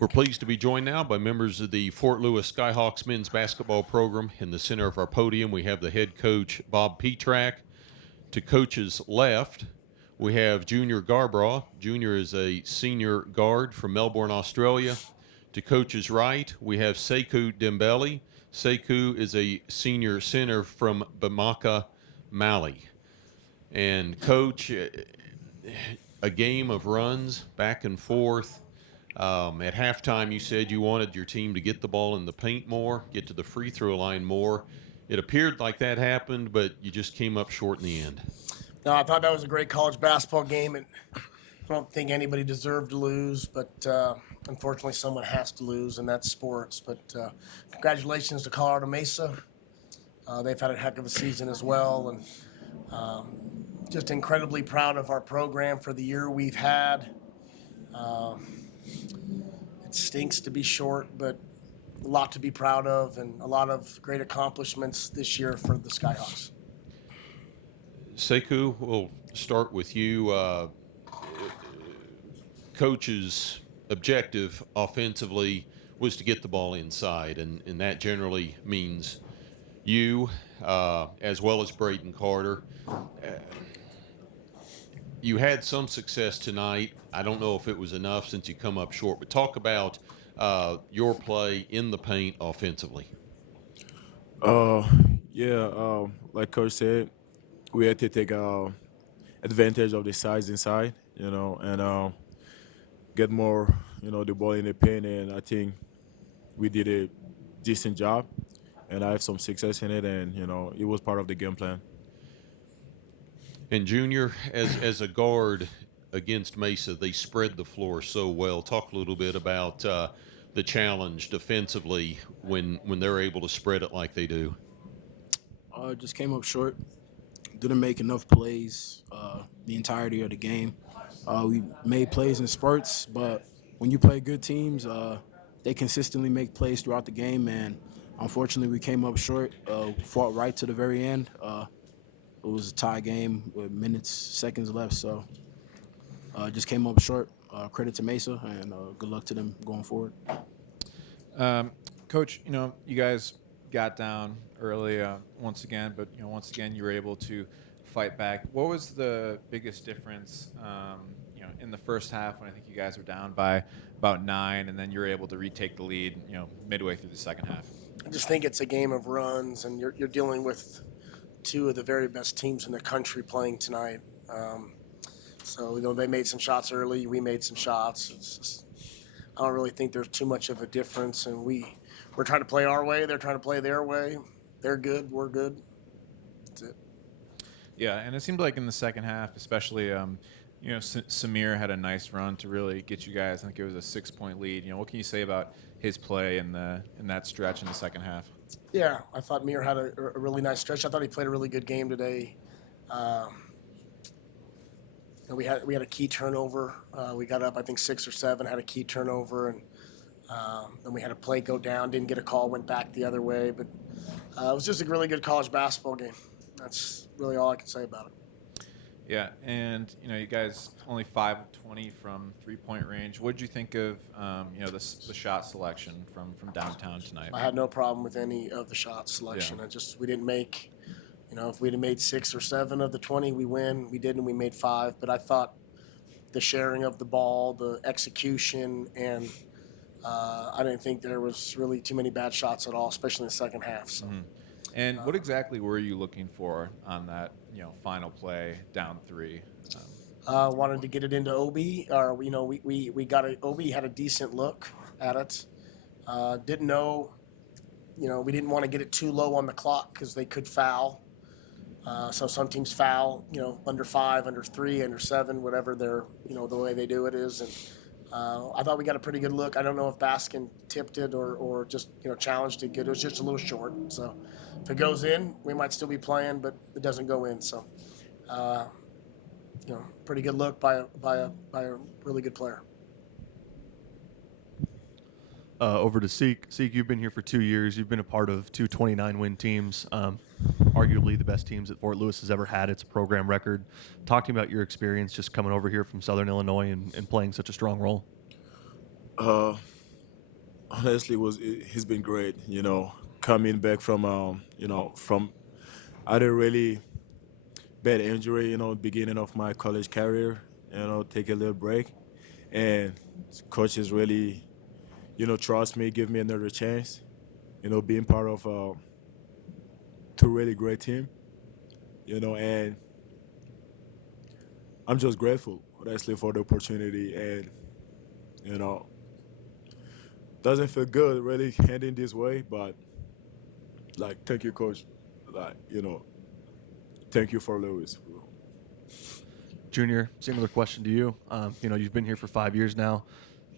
We're pleased to be joined now by members of the Fort Lewis Skyhawks men's basketball program. In the center of our podium, we have the head coach, Bob Pietrack. To coach's left, we have Junior Garbrah. Junior is a senior guard from Melbourne, Australia. To coach's right, we have Sekou Dembele. Sekou is a senior center from Bamako, Mali. And coach, a game of runs back and forth. At halftime, you said you wanted your team to get the ball in the paint more, get to the free throw line more. It appeared like that happened, but you just came up short in the end. No, I thought that was a great college basketball game, and I don't think anybody deserved to lose, but unfortunately someone has to lose, and that's sports. But congratulations to Colorado Mesa. They've had a heck of a season as well, and just incredibly proud of our program for the year we've had. It stinks to be short, but a lot to be proud of and a lot of great accomplishments this year for the Skyhawks. Sekou, we'll start with you. Coach's objective offensively was to get the ball inside, and that generally means you, as well as Braden Carter. You had some success tonight. I don't know if it was enough since you come up short, but talk about your play in the paint offensively. Like Coach said, we had to take advantage of the size inside, and get more, the ball in the paint, and I think we did a decent job, and I have some success in it, and, it was part of the game plan. And Junior, as a guard against Mesa, they spread the floor so well. Talk a little bit about the challenge defensively when they're able to spread it like they do. Just came up short. Didn't make enough plays the entirety of the game. We made plays in spurts, but when you play good teams, they consistently make plays throughout the game, and unfortunately we came up short, fought right to the very end. It was a tie game with seconds left, so just came up short. Credit to Mesa, and good luck to them going forward. Coach, you guys got down early once again, but once again you were able to fight back. What was the biggest difference, in the first half when I think you guys were down by about 9, and then you were able to retake the lead, midway through the second half? I just think it's a game of runs, and you're dealing with two of the very best teams in the country playing tonight. So they made some shots early, we made some shots. It's just, I don't really think there's too much of a difference, and we're trying to play our way, they're trying to play their way. They're good, we're good. That's it. Yeah, and it seemed like in the second half, especially, Samir had a nice run to really get you guys. I think it was a 6-point lead. What can you say about his play in that stretch in the second half? Yeah, I thought Mir had a really nice stretch. I thought he played a really good game today. We had a key turnover. We got up, I think, 6 or 7, had a key turnover, and then we had a play go down, didn't get a call, went back the other way. But it was just a really good college basketball game. That's really all I can say about it. Yeah, and you guys only 5 of 20 from 3-point range. What did you think of the shot selection from downtown tonight? I had no problem with any of the shot selection. Yeah. We didn't make, if we'd have made 6 or 7 of the 20, we win. We didn't. We made 5. But I thought the sharing of the ball, the execution, and I didn't think there was really too many bad shots at all, especially in the second half. So. Mm-hmm. And what exactly were you looking for on that, final play down 3? Wanted to get it into Obi, or we got it. Obi had a decent look at it. Didn't know, we didn't want to get it too low on the clock because they could foul. So some teams foul, under 5, under 3, under 7, whatever their, the way they do it is. And I thought we got a pretty good look. I don't know if Baskin tipped it or just challenged it good. It was just a little short. So if it goes in, we might still be playing, but it doesn't go in. So pretty good look by a really good player. Over to Seek. Seek, you've been here for 2 years. You've been a part of 2 29-win teams, arguably the best teams that Fort Lewis has ever had. It's a program record. Talk to me about your experience just coming over here from Southern Illinois and playing such a strong role. honestly, he's been great. Coming back from from I had a really bad injury. Beginning of my college career. Take a little break, and coaches really trust me, give me another chance. Being part of two really great team. And I'm just grateful, honestly, for the opportunity. And you know, doesn't feel good really ending this way, but like, thank you, coach. Like, thank you for Lewis. Junior, similar question to you. You've been here for 5 years now.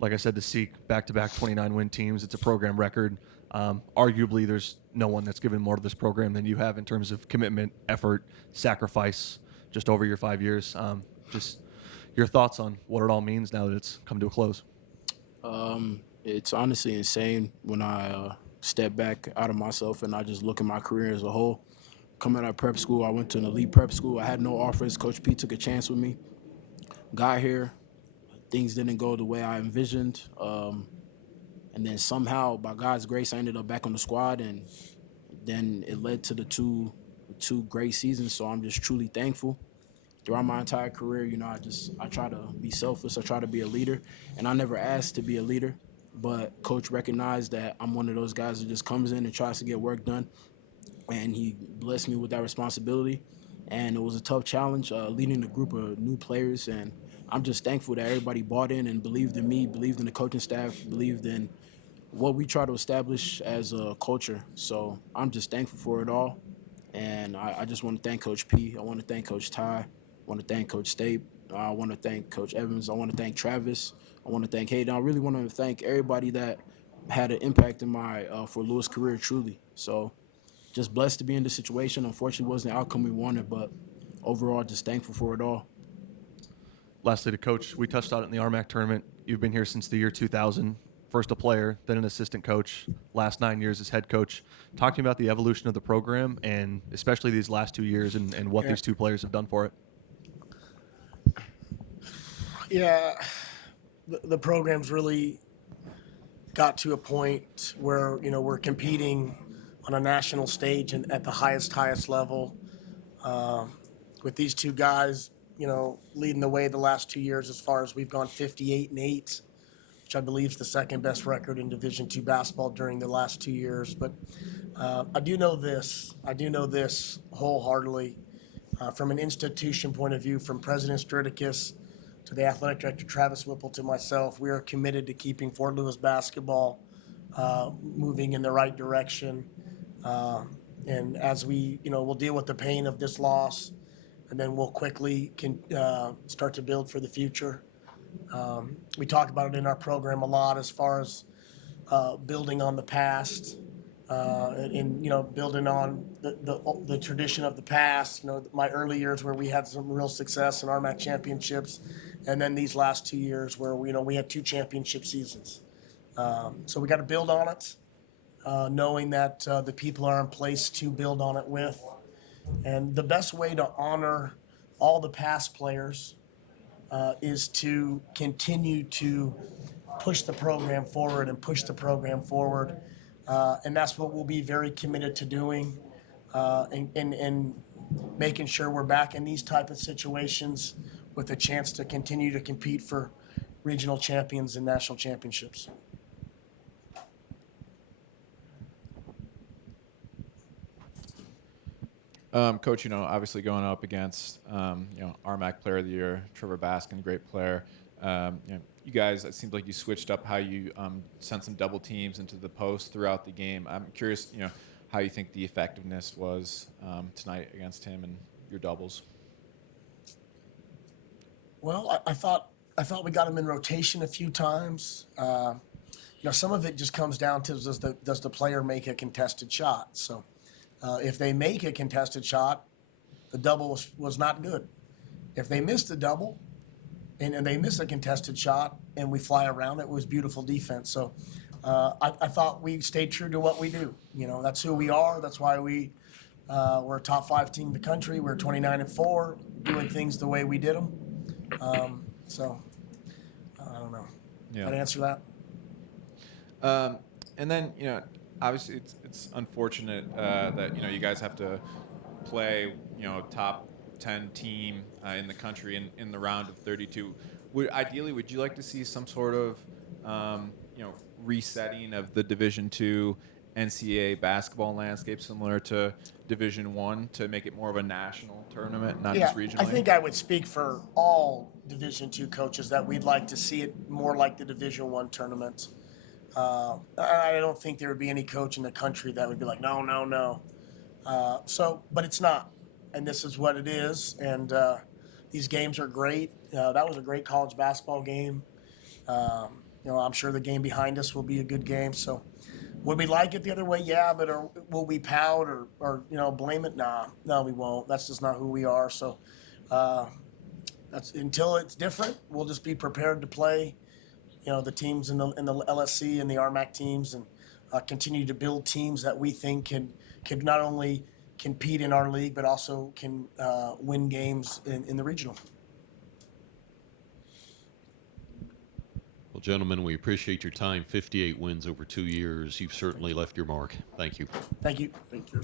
Like I said, to seek back-to-back 29-win teams, it's a program record. Arguably, there's no one that's given more to this program than you have in terms of commitment, effort, sacrifice, just over your 5 years. Just your thoughts on what it all means now that it's come to a close. It's honestly insane when I step back out of myself and I just look at my career as a whole. Coming out of prep school, I went to an elite prep school. I had no offers. Coach P took a chance with me. Got here, things didn't go the way I envisioned. And then somehow, by God's grace, I ended up back on the squad, and then it led to the two great seasons. So I'm just truly thankful. Throughout my entire career, I try to be selfless. I try to be a leader, and I never asked to be a leader, but Coach recognized that I'm one of those guys that just comes in and tries to get work done, and he blessed me with that responsibility. And it was a tough challenge leading a group of new players, and I'm just thankful that everybody bought in and believed in me, believed in the coaching staff, believed in what we try to establish as a culture. So I'm just thankful for it all. And I just want to thank Coach P. I want to thank Coach Ty. I want to thank Coach Stape. I want to thank Coach Evans. I want to thank Travis. I want to thank Hayden. I really want to thank everybody that had an impact in my Fort Lewis career, truly. So just blessed to be in this situation. Unfortunately, it wasn't the outcome we wanted, but overall, just thankful for it all. Lastly, to Coach, we touched on it in the RMAC tournament. You've been here since the year 2000. First a player, then an assistant coach, last 9 years as head coach. Talking about the evolution of the program and especially these last 2 years and what these two players have done for it. Yeah, the program's really got to a point where, we're competing on a national stage and at the highest level. With these two guys, leading the way the last 2 years as far as we've gone 58-8, which I believe is the second best record in Division II basketball during the last 2 years. But I do know this wholeheartedly from an institution point of view, from President Stridicus to the athletic director Travis Whipple to myself. We are committed to keeping Fort Lewis basketball moving in the right direction. And as we'll deal with the pain of this loss, and then we'll quickly start to build for the future. We talk about it in our program a lot as far as building on the past and building on the tradition of the past. My early years where we had some real success in RMAC championships, and then these last 2 years where we had 2 championship seasons. So we got to build on it, knowing that the people are in place to build on it with. And the best way to honor all the past players is to continue to push the program forward and push the program forward. And that's what we'll be very committed to doing and making sure we're back in these type of situations with a chance to continue to compete for regional champions and national championships. Coach, obviously going up against, RMAC Player of the Year, Trevor Baskin, great player. You guys, it seems like you switched up how you sent some double teams into the post throughout the game. I'm curious, how you think the effectiveness was tonight against him and your doubles. Well, I thought we got him in rotation a few times. Some of it just comes down to does the player make a contested shot? So if they make a contested shot, the double was not good. If they miss the double and they miss a contested shot and we fly around, it was beautiful defense. So I thought we stayed true to what we do. That's who we are. That's why we're a top 5 team in the country. We're 29-4, doing things the way we did them. So I don't know. Yeah. I'd answer that. And then, obviously it's unfortunate that, you guys have to play, top 10 team in the country in the round of 32. Ideally, would you like to see some sort of, resetting of the Division II NCAA basketball landscape similar to Division I to make it more of a national tournament, not just regionally? I think I would speak for all Division II coaches that we'd like to see it more like the Division I tournament. I don't think there would be any coach in the country that would be like, no, no, no. But it's not, and this is what it is. And these games are great. That was a great college basketball game. I'm sure the game behind us will be a good game. So, would we like it the other way? Yeah, but will we pout or blame it? Nah, no, we won't. That's just not who we are. So, that's until it's different. We'll just be prepared to play. The teams in the LSC and the RMAC teams, and continue to build teams that we think can not only compete in our league but also can win games in the regional. Well, gentlemen, we appreciate your time. 58 wins over 2 years. You've certainly left your mark. Thank you. Thank you. Thank you.